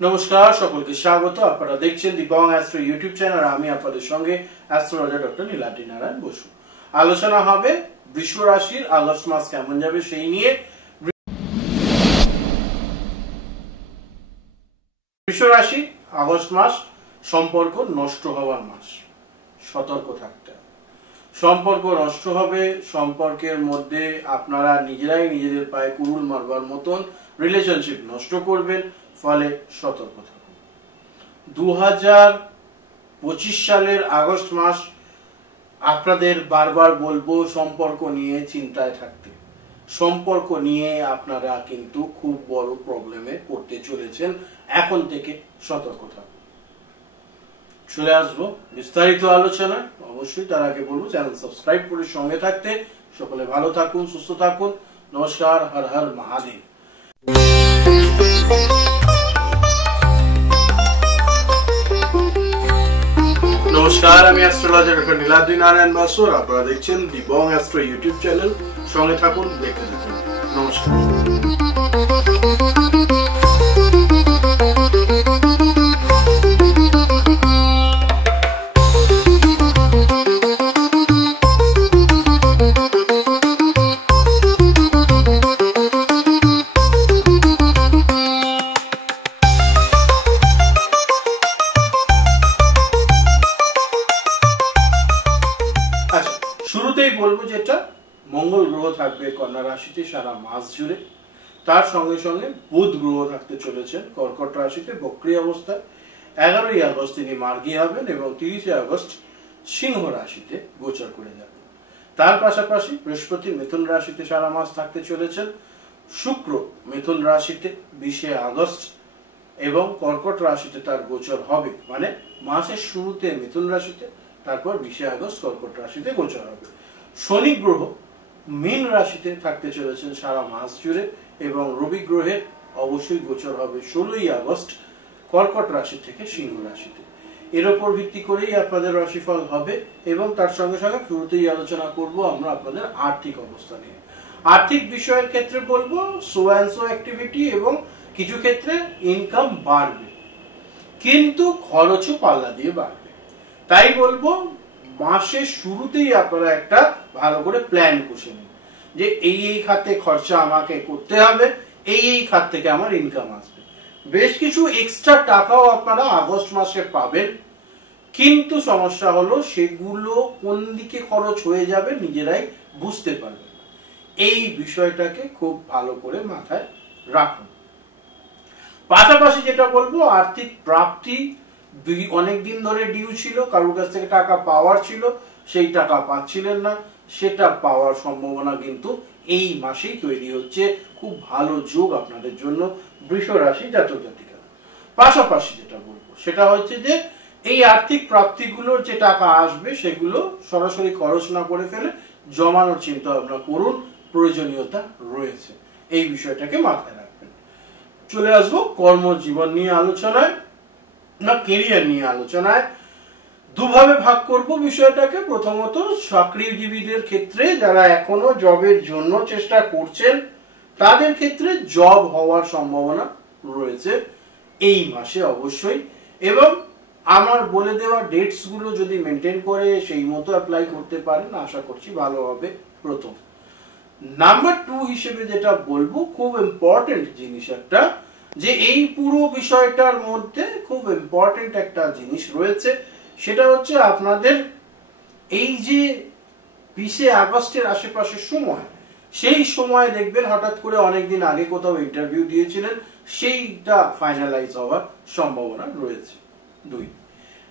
নমস্কার, সকলকে স্বাগত। আপনারা দেখছেন দি বং অ্যাস্ট্রো ইউটিউব চ্যানেল। আমি আপনাদের সঙ্গে অ্যাস্ট্রোলজার ডক্টর নীলাদ্রি নারায়ণ বসু। আলোচনা হবে বৃষ রাশির আগস্ট মাস কেমন যাবে সেই নিয়ে। বৃষ রাশি আগস্ট মাস সম্পর্ক নষ্ট হওয়ার মাস, সতর্ক থাকতে হবে। সম্পর্ক নষ্ট হবে, সম্পর্কের মধ্যে আপনারা নিজেরাই নিজেদের পায়ে কুড়ুল মারবার মতন রিলেশনশিপ নষ্ট করবেন, ফলে সতর্ক থাকুন। 2025 সালের আগস্ট মাস আপনাদের বারবার বলবো সম্পর্ক নিয়ে চিন্তায় থাকতে। সম্পর্ক নিয়ে আপনারা কিন্তু খুব বড় প্রবলেমে পড়তে চলেছেন, এখন থেকে সতর্ক থাকুন। চলে আসবো বিস্তারিত আলোচনা। অবশ্যই তার আগে বলবো চ্যানেল সাবস্ক্রাইব করে সঙ্গে থাকতে। সকলে ভালো থাকুন, সুস্থ থাকুন। নমস্কার, হর হর মহাদেব। নমস্কার, আমি অ্যাস্ট্রোলজার ডক্টর নীলাদ্রি নারায়ণ বসু। আপনারা দেখছেন দি বং অ্যাস্ট্রো ইউটিউব চ্যানেল। সঙ্গে থাকুন, দেখতে থাকুন। নমস্কার। শুরুতেই বলবো যেটা মঙ্গল গ্রহ থাকবে কন্যা রাশিতে সারা মাস জুড়ে। তার সঙ্গে সঙ্গে বুধ গ্রহ থাকতে চলেছেন কর্কট রাশিতে বক্রী অবস্থায়। 11ই আগস্ট তিনি মার্গী হবেন এবং 30শে আগস্ট সিংহ রাশিতে গোচর করে যাবেন। তার পাশাপাশি বৃহস্পতি মিথুন রাশিতে সারা মাস থাকতে চলেছেন। শুক্র মিথুন রাশিতে 20শে আগস্ট এবং কর্কট রাশিতে তার গোচর হবে, মানে মাসের শুরুতে মিথুন রাশিতে, তারপর 20শে আগস্ট কর্কট রাশিতে গোচর হবে। শনি গ্রহ মীন রাশিতে থাকতে চলেছেন সারা মাস জুড়ে এবং রবি গ্রহের অবশ্যই গোচর হবে 16ই আগস্ট কর্কট রাশি থেকে সিংহ রাশিতে। এর উপর ভিত্তি করেই আপনাদের রাশিফল হবে এবং তার সঙ্গে সঙ্গে শুরুতেই আলোচনা করব আমরা আপনাদের আর্থিক অবস্থা নিয়ে। আর্থিক বিষয়ের ক্ষেত্রে বলবো সো অ্যান্ড সো অ্যাক্টিভিটি এবং কিছু ক্ষেত্রে ইনকাম বাড়বে, কিন্তু খরচও পাল্লা দিয়ে বাড়বে। তাই বলবো মাসের শুরুতেই আপনারা একটা ভালো করে প্ল্যান কষে নিন যে এই খাতে খরচা আমাকে করতে হবে, এই খাত থেকে আমার ইনকাম আসবে। বেশ কিছু এক্সট্রা টাকাও আপনারা আগস্ট মাসে পাবেন, কিন্তু সমস্যা হলো সেগুলো কোন দিকে খরচ হয়ে যাবে নিজেরাই বুঝতে পারবেন। এই বিষয়টাকে খুব ভালো করে মাথায় রাখুন। পাশাপাশি যেটা বলবো আর্থিক প্রাপ্তি অনেকদিন ধরে ডিউ ছিল, কারোর কাছ থেকে টাকা পাওয়ার ছিল, সেই টাকা পাচ্ছিলেন না, সেটা পাওয়ার সম্ভাবনা কিন্তু এই মাসেই তৈরি হচ্ছে। খুব ভালো যোগ আপনাদের জন্য বৃষ রাশি জাতক জাতিকা। পাশাপাশি যেটা বলবো সেটা হচ্ছে যে এই আর্থিক প্রাপ্তিগুলোর যে টাকা আসবে সেগুলো সরাসরি খরচ না করে ফেলে জমানোর চিন্তা ভাবনা করুন, প্রয়োজনীয়তা রয়েছে, এই বিষয়টাকে মাথায় রাখবেন। চলে আসবো কর্মজীবন নিয়ে আলোচনায়, না কেরিয়ার নিয়ে আলোচনায়। দুভাবে ভাগ করব বিষয়টাকে। প্রথমত চাকরিজীবীদের ক্ষেত্রে যারা এখনো জবের জন্য চেষ্টা করছেন তাদের ক্ষেত্রে জব হওয়ার সম্ভাবনা রয়েছে এই মাসে অবশ্যই, এবং আমার বলে দেওয়া ডেটস গুলো যদি মেনটেন করে সেই মতো অ্যাপ্লাই করতে পারেন আশা করছি ভালো হবে। প্রথম। নাম্বার 2 হিসেবে যেটা বলবো খুব ইম্পর্টেন্ট জিনিস একটা, যে এই পুরো বিষয়টার মধ্যে খুব ইম্পর্টেন্ট একটা জিনিস রয়েছে, সেটা হচ্ছে আপনাদের এই যে 20শে আগস্টের আশেপাশের সময়, সেই সময় দেখবেন হঠাৎ করে অনেকদিন আগে কোথাও ইন্টারভিউ দিয়েছিলেন, সেইটা ফাইনালাইজ হওয়ার সম্ভাবনা রয়েছে। 2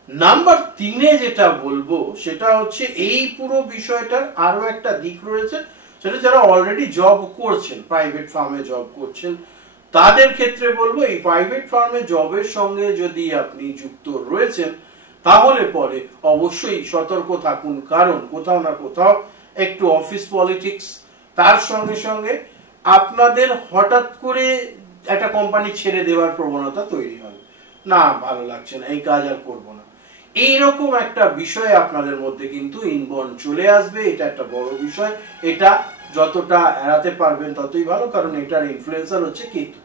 নাম্বার 3-এ যেটা বলবো সেটা হচ্ছে এই পুরো বিষয়টার আরো একটা দিক রয়েছে, সেটা যারা অলরেডি জব করছেন, প্রাইভেট ফার্মে জব করছেন, তাদের ক্ষেত্রে বলবো এই প্রাইভেট ফার্মে জবের সঙ্গে যদি আপনি যুক্ত রয়েছেন তাহলে পরে অবশ্যই সতর্ক থাকুন, কারণ কোথাও না কোথাও একটু অফিস পলিটিক্স, তার সঙ্গে সঙ্গে আপনাদের হঠাৎ করে একটা কোম্পানি ছেড়ে দেওয়ার প্রবণতা তৈরি হবে, না ভালো লাগছে না, এই কাজ আর করবো না, এইরকম একটা বিষয় আপনাদের মধ্যে কিন্তু ইনবর্ন চলে আসবে। এটা একটা বড় বিষয়, এটা যতটা এড়াতে পারবেন ততই ভালো, কারণ এটার ইনফ্লুয়েন্সার হচ্ছে কেতু।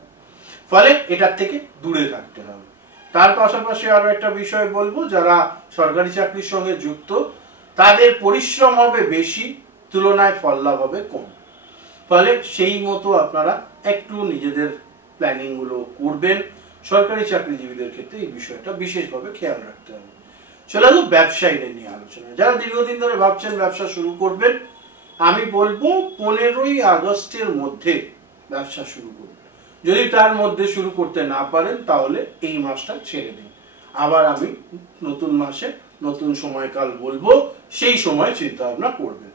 ফলে এটার থেকে দূরে থাকতে হবে। তার পাশাপাশি আরো একটা বিষয় বলবো, যারা সরকারি চাকরির সঙ্গে যুক্ত তাদের পরিশ্রম হবে বেশি, তুলনায় ফল লাভ হবে কম। ফলে সেই মতো আপনারা একটু নিজেদের প্ল্যানিং গুলো করবেন। সরকারি চাকরিজীবীদের ক্ষেত্রে এই বিষয়টা বিশেষভাবে খেয়াল রাখতে হবে। চলে আসবো ব্যবসায়ীদের নিয়ে আলোচনা। যারা দীর্ঘদিন ধরে ভাবছেন ব্যবসা শুরু করবেন, আমি বলবো 15ই আগস্টের মধ্যে ব্যবসা শুরু করুন। যদি তার মধ্যে শুরু করতে না পারেন তাহলে এই মাসটা ছেড়ে দিন, আবার আমি নতুন মাসে নতুন সময়কাল বলবো, সেই সময় চিন্তা ভাবনা করবেন।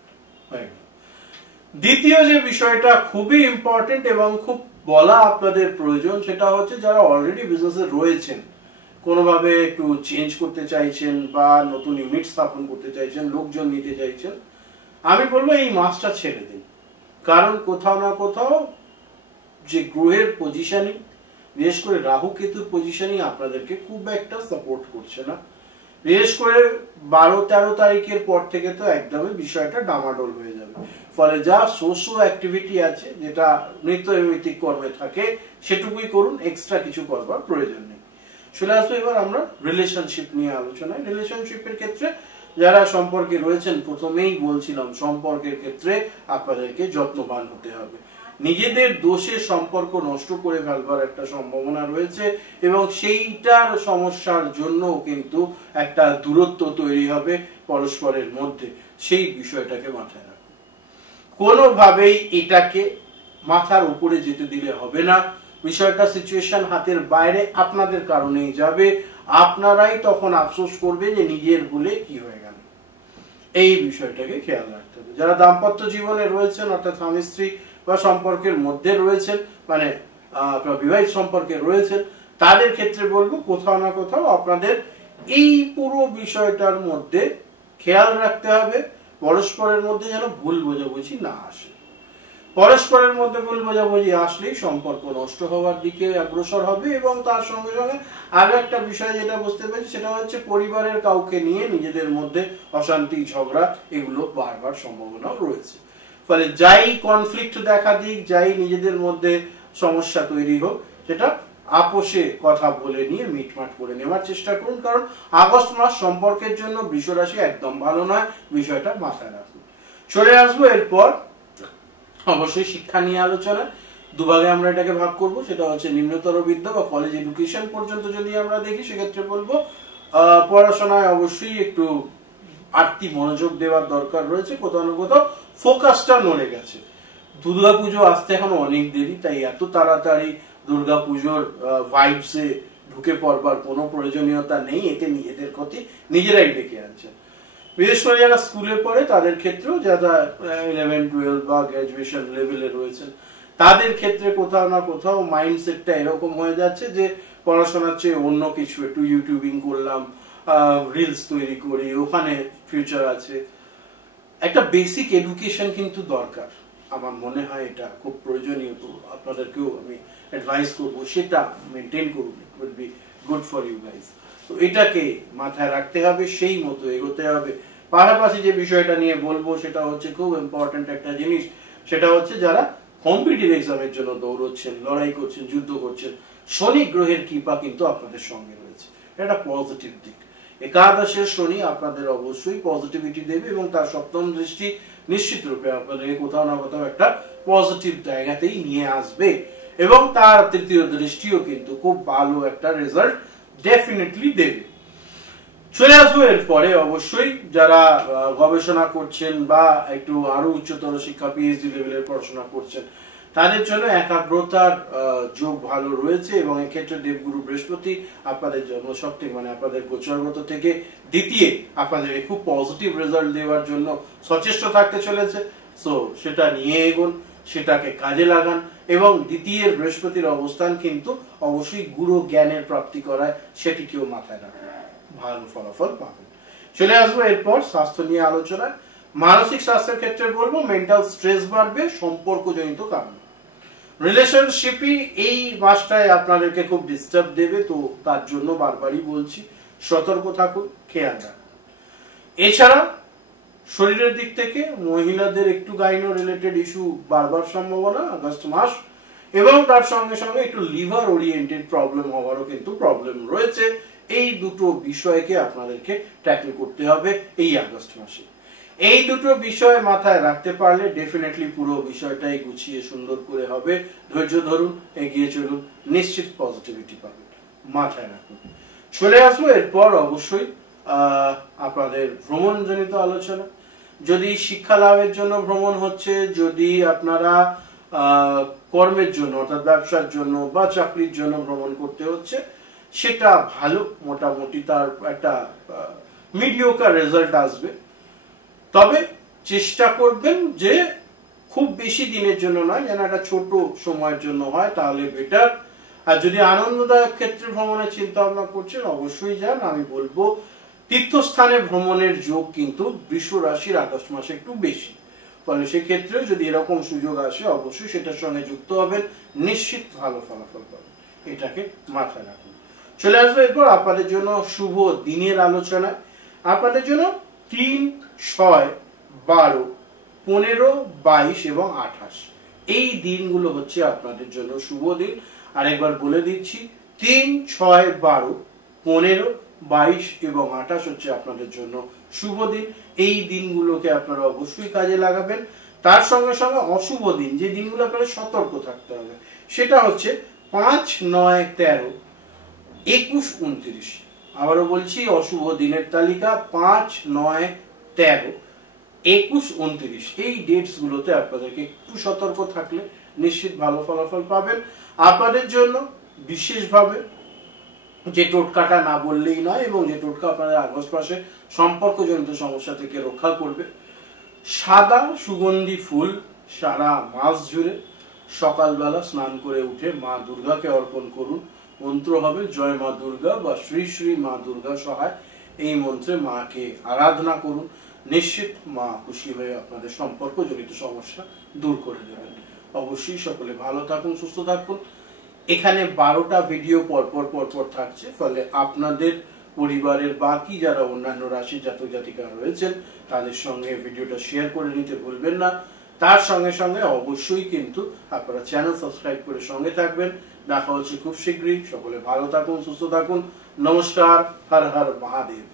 দ্বিতীয় যে বিষয়টা খুবই ইম্পর্টেন্ট এবং খুব বলা আপনাদের প্রয়োজন, সেটা হচ্ছে যারা অলরেডি বিজনেসে রয়েছেন, কোনোভাবে একটু চেঞ্জ করতে চাইছেন বা নতুন ইউনিট স্থাপন করতে চাইছেন, লোকজন নিতে চাইছেন, আমি বলবো এই মাসটা ছেড়ে দিন। কারণ কোথাও না কোথাও যে গ্রহের পজিশনিং, বিশেষ করে রাহু কেতুর পজিশনিং আপনাদেরকে খুব একটা সাপোর্ট করছে না। বিশেষ করে 12-13 তারিখের পর থেকে তো একদমই বিষয়টা ডামাডোল হয়ে যাবে। ফলে যা সোশ্যাল অ্যাক্টিভিটি আছে, যেটা নিত্যনৈমিত্তিক কর্মে থাকে, সেটুকুই করুন, এক্সট্রা কিছু করবার প্রয়োজন নেই। চলে আসবো এবার আমরা রিলেশনশিপ নিয়ে আলোচনায়। রিলেশনশিপের ক্ষেত্রে যারা সম্পর্কে রয়েছেন, প্রথমেই বলছিলাম সম্পর্কের ক্ষেত্রে আপনাদেরকে যত্নবান হতে হবে। নিজেদের দোষে সম্পর্ক নষ্ট করে ফেলবার একটা সম্ভাবনা রয়েছে এবং সেইটার সমস্যার জন্য কিন্তু একটা দূরত্ব তৈরি হবে পরস্পরের মধ্যে। সেই বিষয়টাকে মাথায় রাখুন। কোনোভাবেই এটাকে মাথার উপরে যেতে দিলে হবে না। বিষয়টা সিচুয়েশন হাতের বাইরে আপনাদের কারণেই যাবে, আপনারাই তখন আফসোস করবে যে নিজের ভুলে কি হয়ে গেল। এই বিষয়টাকে খেয়াল রাখতে হবে। যারা দাম্পত্য জীবনে রয়েছেন, অর্থাৎ স্বামী স্ত্রী বা সম্পর্কের মধ্যে রয়েছেন, মানে বিবাহিত সম্পর্কে রয়েছেন, তাদের ক্ষেত্রে বলবো কোথাও না কোথাও আপনাদের এই পুরো বিষয়টার মধ্যে খেয়াল রাখতে হবে পরস্পরের মধ্যে যেন ভুল বোঝাবুঝি না আসে। পরস্পরের মধ্যে ভুল বোঝাবুঝি আসলেই সম্পর্ক নষ্ট হওয়ার দিকে অগ্রসর হবে। এবং তার সঙ্গে সঙ্গে আরো একটা বিষয় যেটা বুঝতে পারছি, সেটা হচ্ছে পরিবারের কাউকে নিয়ে নিজেদের মধ্যে অশান্তি, ঝগড়া, এগুলো বারবার সম্ভাবনাও রয়েছে। ফলে যাই কনফ্লিক্ট দেখা দিক, যাই নিজেদের মধ্যে সমস্যা তৈরি হোক, সেটা আপোষে কথা বলে নিয়ে মিটমাট করে নেওয়ার চেষ্টা করুন। কারণ আগস্ট মাস সম্পর্কের জন্য বৃষ রাশি একদম ভালো নয়, বিষয়টা মাথায় রাখুন। চলে আসবো এরপর অবশ্যই শিক্ষা নিয়ে আলোচনা। দুভাগে আমরা এটাকে ভাগ করব, সেটা হচ্ছে নিম্নতর বিদ্যা বা কলেজ এডুকেশন পর্যন্ত যদি আমরা দেখি, সেক্ষেত্রে বলবো পড়াশোনায় অবশ্যই একটু আটটি মনোযোগ দেওয়ার দরকার রয়েছে। কোথাও না কোথাও ফোকাসটা নড়ে গেছে। দুর্গাপুজো আসতে এখন অনেক দেরি, তাই এত তাড়াতাড়ি দুর্গাপুজোর ভাইবসে ঢুকে পড়বার কোনো প্রয়োজনীয়তা নেই। এতে নিজেদের ক্ষতি নিজেরাই ডেকে আনছে। বিশেষ করে যারা স্কুলে পড়ে তাদের ক্ষেত্রেও, যারা 11-12 বা গ্রাজুয়েশন লেভেলে রয়েছেন, তাদের ক্ষেত্রে কোথাও না কোথাও মাইন্ডসেটটা এরকম হয়ে যাচ্ছে যে পড়াশোনার চেয়ে অন্য কিছু, একটু ইউটিউবিং করলাম, রিলস তৈরি করি, ওখানে ফিউচার আছে। একটা বেসিক এডুকেশন কিন্তু দরকার, আমার মনে হয় এটা খুব প্রয়োজনীয়। তো আপনাদেরকেও আমি অ্যাডভাইস করবো সেটা মেনটেন করুন, it will be good for you guys. তো এটাকে মাথায় রাখতে হবে, সেই মতো এগোতে হবে। পাশাপাশি যে বিষয়টা নিয়ে বলবো সেটা হচ্ছে খুব ইম্পর্টেন্ট একটা জিনিস, সেটা হচ্ছে যারা কম্পিটিটিভ এক্সামের জন্য দৌড়চ্ছেন, লড়াই করছেন, যুদ্ধ করছেন, শনি গ্রহের কৃপা কিন্তু আপনাদের সঙ্গে রয়েছে। এটা পজিটিভ দিক। একাদশের শনি আপনাদের অবশ্যই পজিটিভিটি দেবে এবং তার সপ্তম দৃষ্টি নিশ্চিত রূপে আপনাদেরকে কোথাও না কোথাও একটা পজিটিভ জায়গাতেই নিয়ে আসবে এবং তার তৃতীয় দৃষ্টিও কিন্তু খুব ভালো একটা রেজাল্ট ডেফিনেটলি দেবে। চলে আসবো এরপরে অবশ্যই যারা গবেষণা করছেন বা একটু আরো উচ্চতর শিক্ষা পিএইচডি লেভেলের পড়াশোনা করছেন, তাদের জন্য একাগ্রতার যোগ ভালো রয়েছে এবং এক্ষেত্রে দেবগুরু বৃহস্পতি আপনাদের জন্মশক্তি, মানে আপনাদের গোচরগত থেকে দ্বিতীয় আপনাদের খুব পজিটিভ রেজাল্ট দেওয়ার জন্য সচেষ্ট থাকতে চলেছে। সো সেটা নিয়ে এগোন, সেটাকে কাজে লাগান এবং দ্বিতীয় বৃহস্পতির অবস্থান কিন্তু অবশ্যই গুরু জ্ঞানের প্রাপ্তি করায়, সেটিকেও মাথায় রাখুন, ভালো ফলাফল পাবেন। চলে আসবো এরপর স্বাস্থ্য নিয়ে আলোচনা। মানসিক স্বাস্থ্যের ক্ষেত্রে বলবো মেন্টাল স্ট্রেস বাড়বে সম্পর্কজনিত কারণে। রিলেশনশিপই এই মাসটায় আপনাদেরকে খুব ডিস্টার্ব দেবে, তো তার জন্য বারবারই বলছি সতর্ক থাকুন, খেয়াল রাখুন। এছাড়া শরীরের দিক থেকে মহিলাদের একটু গাইনো রিলেটেড ইস্যু বারবার সম্ভাবনা আগস্ট মাস, এবং তার সঙ্গে সঙ্গে একটু লিভার ওরিয়েন্টেড প্রবলেম হওয়ারও কিন্তু প্রবলেম রয়েছে। এই দুটো বিষয়কে আপনাদেরকে ট্যাকল করতে হবে এই আগস্ট মাসে। এই দুটো বিষয় মাথায় রাখতে পারলে ডেফিনেটলি পুরো বিষয়টাই গুছিয়ে সুন্দর করে হবে। ধৈর্য ধরুন, এগিয়ে চলুন, নিশ্চিত পজিটিভিটি পাবেন, মাথায় রাখুন। চলে আসবো এরপর অবশ্যই আপনাদের ভ্রমণজনিত আলোচনা। যদি শিক্ষা লাভের জন্য ভ্রমণ হচ্ছে, যদি আপনারা কর্মের জন্য অর্থাৎ ব্যবসার জন্য বা চাকরির জন্য ভ্রমণ করতে হচ্ছে, সেটা ভালো, মোটামুটি তার একটা মিডিওকার রেজাল্ট আসবে। তবে চেষ্টা করবেন যে খুব বেশি দিনের জন্য নয়, যেন একটা ছোট সময়ের জন্য হয়, তাহলে বেটার। আর যদি আনন্দদায়ক ক্ষেত্রে ভ্রমণের চিন্তা ভাবনা করছেন, অবশ্যই যান। আমি বলবো তীর্থস্থানে ভ্রমণের যোগ কিন্তু বৃষ রাশির আগস্ট মাসে একটু বেশি, ফলে সেক্ষেত্রেও যদি এরকম সুযোগ আসে অবশ্যই সেটার সঙ্গে যুক্ত হবেন, নিশ্চিত ভালো ফলাফল পাবেন, এটাকে মাথায় রাখুন। চলে আসবে এরপর আপনাদের জন্য শুভ দিনের আলোচনায়। আপনাদের জন্য 3, 6, 12, 15, 22 এবং 28 এই দিনগুলো হচ্ছে আপনাদের জন্য শুভ দিন। আরেকবার বলে দিচ্ছি, 3, 6, 12, 15, 22 এবং 28 হচ্ছে আপনাদের জন্য শুভ দিন। এই দিনগুলোকে আপনারা অবশ্যই কাজে লাগাবেন। তার সঙ্গে সঙ্গে অশুভ দিন, যে দিনগুলো আপনাদের সতর্ক থাকতে হবে, সেটা হচ্ছে 5, 9, 13, 21, 29। আবারও বলছি, অশুভ দিনের তালিকা 5, 9, 13, 21, 29 এই ডেটস গুলোতে আপনাদেরকে একটু সতর্ক থাকলে নিশ্চিত ভালো ফলাফল পাবেন। আপনাদের জন্য বিশেষভাবে যে টোটকাটা না বললেই নয়, এবং যে টোটকা আপনাদের আগস্ট মাসে সম্পর্কজনিত সমস্যা থেকে রক্ষা করবে, সাদা সুগন্ধি ফুল সারা মাস জুড়ে সকালবেলা স্নান করে উঠে মা দুর্গাকে অর্পণ করুন। মন্ত্র হবে জয় মা দুর্গা বা শ্রী শ্রী মা দুর্গা সহায়। এই মন্ত্রে মাকে আরাধনা করুন, নিশ্চিত মা খুশি হয়ে আপনাদের সম্পর্কজনিত সমস্যা দূর করে দেবেন। অবশ্যই সকলে ভালো থাকুন, সুস্থ থাকুন। এখানে 12টা ভিডিও পরপর থাকছে, ফলে আপনাদের পরিবারের বাকি যারা অন্যান্য রাশি জাতক জাতিকা রয়েছেন তাদের সঙ্গে ভিডিওটা শেয়ার করে নিতে ভুলবেন না। তার সঙ্গে সঙ্গে অবশ্যই কিন্তু আপনারা চ্যানেল সাবস্ক্রাইব করে সঙ্গে থাকবেন। দেখা হচ্ছে খুব শীঘ্রই। সকলে ভালো থাকুন, সুস্থ থাকুন। নমস্কার। হর হর মহাদেব।